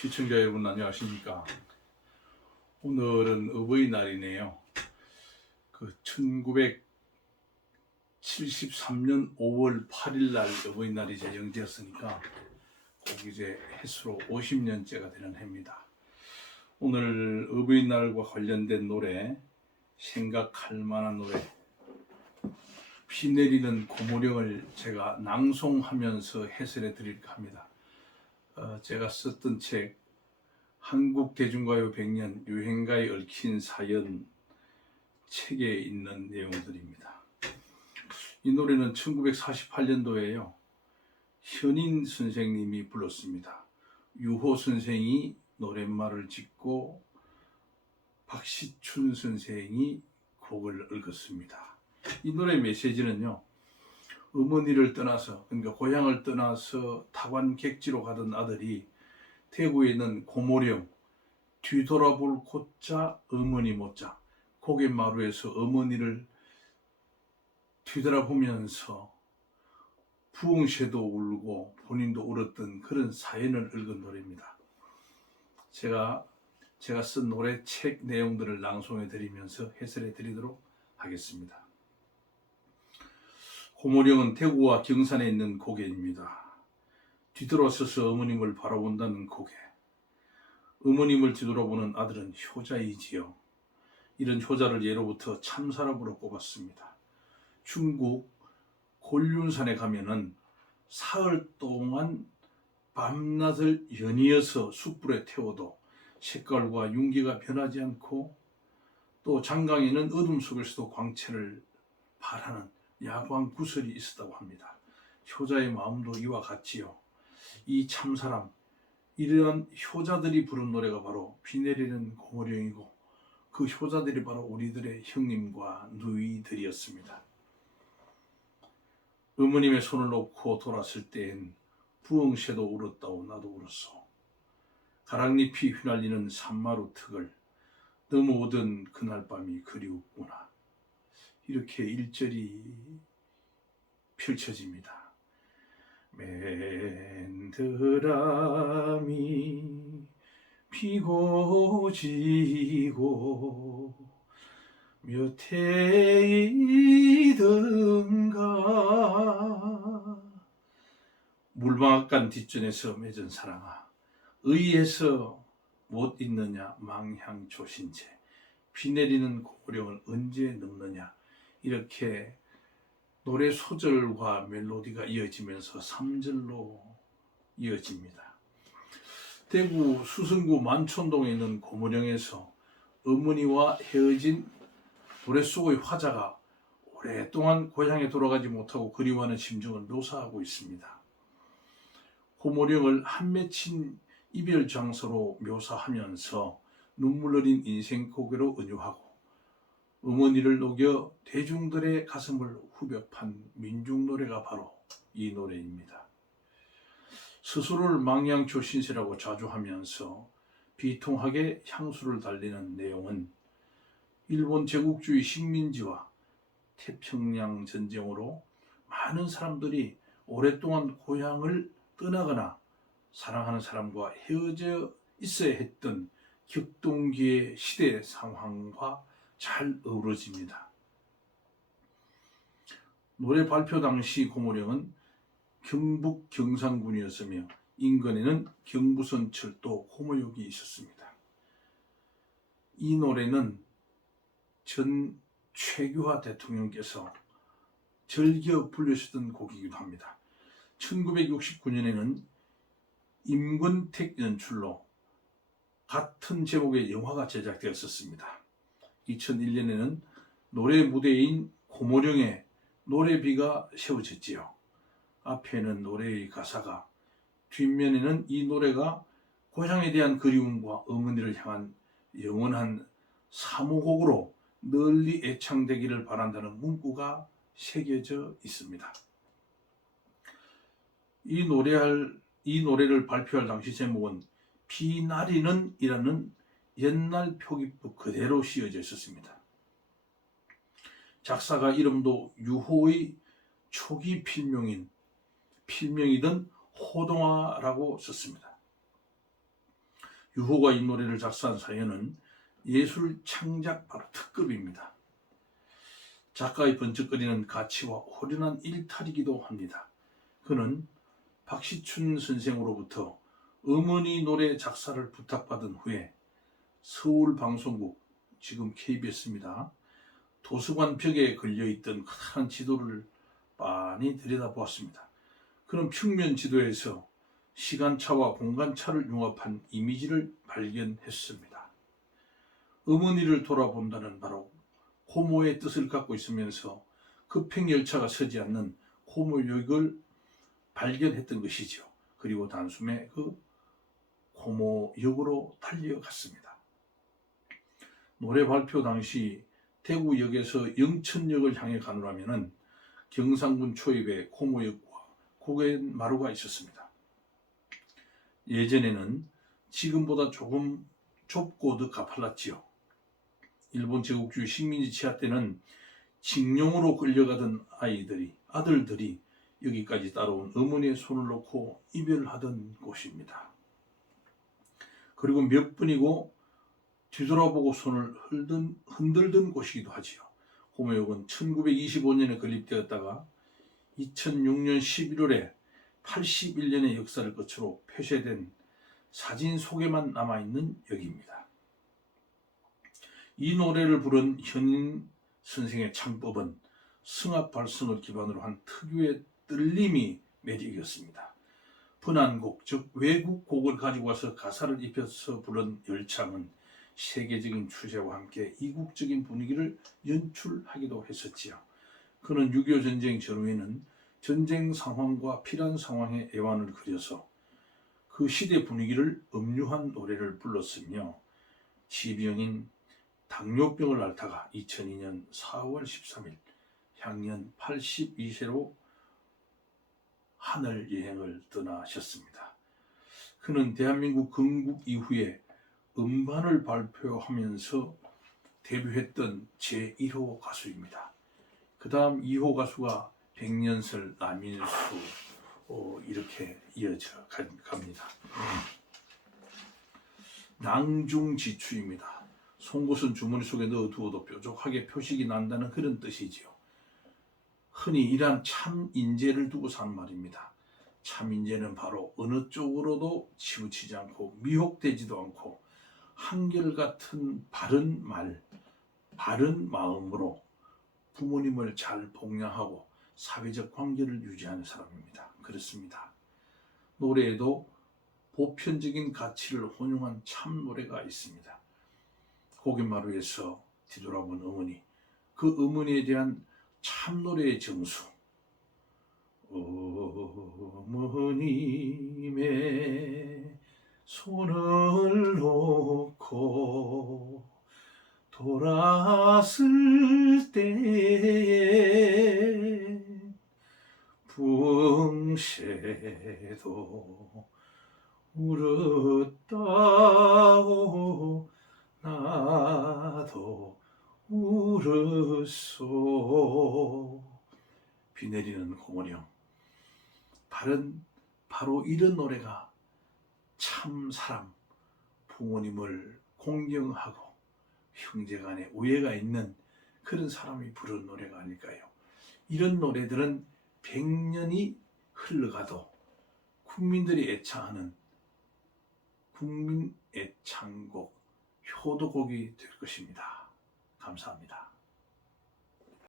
시청자 여러분 안녕하십니까. 오늘은 어버이날이네요. 1973년 5월 8일 날 어버이날이 이제 영지였으니까 꼭 이제 해수로 50년째가 되는 해입니다. 오늘 어버이날과 관련된 노래, 생각할 만한 노래, 비 내리는 고모령을 제가 낭송하면서 해설해 드릴까 합니다. 제가 썼던 책 한국 대중가요 100년 유행가에 얽힌 사연 책에 있는 내용들입니다. 이 노래는 1948년도에요. 현인 선생님이 불렀습니다. 유호 선생이 노랫말을 짓고 박시춘 선생이 곡을 읊었습니다. 이 노래의 메시지는요. 어머니를 떠나서, 그러니까 고향을 떠나서 타관 객지로 가던 아들이 대구에 있는 고모령, 뒤돌아볼 곳자 어머니 못자, 고갯마루에서 어머니를 뒤돌아보면서 부엉새도 울고 본인도 울었던 그런 사연을 읽은 노래입니다. 제가 쓴 노래 책 내용들을 낭송해 드리면서 해설해 드리도록 하겠습니다. 고모령은 대구와 경산에 있는 고개입니다. 뒤돌아서서 어머님을 바라본다는 고개. 어머님을 뒤돌아보는 아들은 효자이지요. 이런 효자를 예로부터 참사람으로 꼽았습니다. 중국 곤륜산에 가면은 사흘 동안 밤낮을 연이어서 숯불에 태워도 색깔과 윤기가 변하지 않고, 또 장강에는 어둠 속에서도 광채를 발하는 야광 구슬이 있었다고 합니다. 효자의 마음도 이와 같지요. 이 참사람, 이러한 효자들이 부른 노래가 바로 비 내리는 고모령이고, 그 효자들이 바로 우리들의 형님과 누이들이었습니다. 어머님의 손을 놓고 돌았을 때엔 부엉새도 울었다오 나도 울었소. 가랑잎이 휘날리는 산마루 턱을 넘어오던 그날 밤이 그리웠구나. 이렇게 1절이 펼쳐집니다. 맨드라미 피고 지고 몇 해이든가 물방앗간 뒷전에서 맺은 사랑아 의에서 못 있느냐 망향초신제 비 내리는 고모령을 언제 넘느냐. 이렇게 노래 소절과 멜로디가 이어지면서 3절로 이어집니다. 대구 수성구 만촌동에 있는 고모령에서 어머니와 헤어진 노래 속의 화자가 오랫동안 고향에 돌아가지 못하고 그리워하는 심정을 묘사하고 있습니다. 고모령을 한 맺힌 이별 장소로 묘사하면서 눈물 어린 인생 고개로 은유하고 어머니를 녹여 대중들의 가슴을 후벼판 민중노래가 바로 이 노래입니다. 스스로를 망양초신세라고 자주하면서 비통하게 향수를 달리는 내용은 일본 제국주의 식민지와 태평양 전쟁으로 많은 사람들이 오랫동안 고향을 떠나거나 사랑하는 사람과 헤어져 있어야 했던 격동기의 시대 상황과 잘 어우러집니다. 노래 발표 당시 고모령은 경북 경상군이었으며 인근에는 경부선 철도 고모역이 있었습니다. 이 노래는 전 최규하 대통령께서 즐겨 불리셨던 곡이기도 합니다. 1969년에는 임권택 연출로 같은 제목의 영화가 제작되었었습니다. 2001년에는 노래 무대인 고모령의 노래비가 세워졌지요. 앞에는 노래의 가사가, 뒷면에는 이 노래가 고향에 대한 그리움과 어머니를 향한 영원한 사모곡으로 널리 애창되기를 바란다는 문구가 새겨져 있습니다. 이 노래를 발표할 당시 제목은 비나리는 이라는 옛날 표기법 그대로 씌어져 있었습니다. 작사가 이름도 유호의 초기 필명이던 호동화라고 썼습니다. 유호가 이 노래를 작사한 사연은 예술 창작 바로 특급입니다. 작가의 번쩍거리는 가치와 호련한 일탈이기도 합니다. 그는 박시춘 선생으로부터 어머니 노래 작사를 부탁받은 후에 서울방송국, 지금 KBS입니다. 도서관 벽에 걸려있던 커다란 지도를 빤히 들여다보았습니다. 그는 평면 지도에서 시간차와 공간차를 융합한 이미지를 발견했습니다. 어머니를 돌아본다는 바로 고모의 뜻을 갖고 있으면서 급행열차가 서지 않는 고모역을 발견했던 것이죠. 그리고 단숨에 그 고모역으로 달려갔습니다. 노래 발표 당시 대구역에서 영천역을 향해 가노라면 경상군 초입에 고모역과 고갯마루가 있었습니다. 예전에는 지금보다 조금 좁고 더 가팔랐지요. 일본 제국주의 식민지 치하 때는 징용으로 끌려가던 아들들이 여기까지 따라온 어머니의 손을 놓고 이별하던 곳입니다. 그리고 몇 분이고 뒤돌아보고 손을 흔들던 곳이기도 하지요. 고모역은 1925년에 건립되었다가 2006년 11월에 81년의 역사를 끝으로 폐쇄된 사진 속에만 남아있는 역입니다. 이 노래를 부른 현인 선생의 창법은 승합 발성을 기반으로 한 특유의 떨림이 매력이었습니다. 분한곡, 즉 외국 곡을 가지고 와서 가사를 입혀서 부른 열창은 세계적인 추세와 함께 이국적인 분위기를 연출하기도 했었지요. 그는 6.25 전쟁 전후에는 전쟁 상황과 피란 상황의 애환을 그려서 그 시대 분위기를 음유한 노래를 불렀으며 지병인 당뇨병을 앓다가 2002년 4월 13일 향년 82세로 하늘 여행을 떠나셨습니다. 그는 대한민국 건국 이후에 음반을 발표하면서 데뷔했던 제1호 가수입니다. 그 다음 2호 가수가 백년설, 남인수 이렇게 이어져 갑니다. 낭중지추입니다. 송곳은 주머니 속에 넣어두어도 뾰족하게 표식이 난다는 그런 뜻이지요. 흔히 이러한 참 인재를 두고 사는 말입니다. 참 인재는 바로 어느 쪽으로도 치우치지 않고 미혹되지도 않고 한결같은 바른 말, 바른 마음으로 부모님을 잘 복양하고 사회적 관계를 유지하는 사람입니다. 그렇습니다. 노래에도 보편적인 가치를 혼용한 참 노래가 있습니다. 고갯마루에서 뒤돌아본 어머니, 그 어머니에 대한 참 노래의 정수. 어머님의 손을 놓고 돌았을 때에 붕새도 울었다오 나도 울었소. 비 내리는 고모령. 바로 이런 노래가 참 사람, 부모님을 공경하고 형제간에 우애가 있는 그런 사람이 부른 노래가 아닐까요? 이런 노래들은 100년이 흘러가도 국민들이 애창하는 국민 애창곡, 효도곡이 될 것입니다. 감사합니다.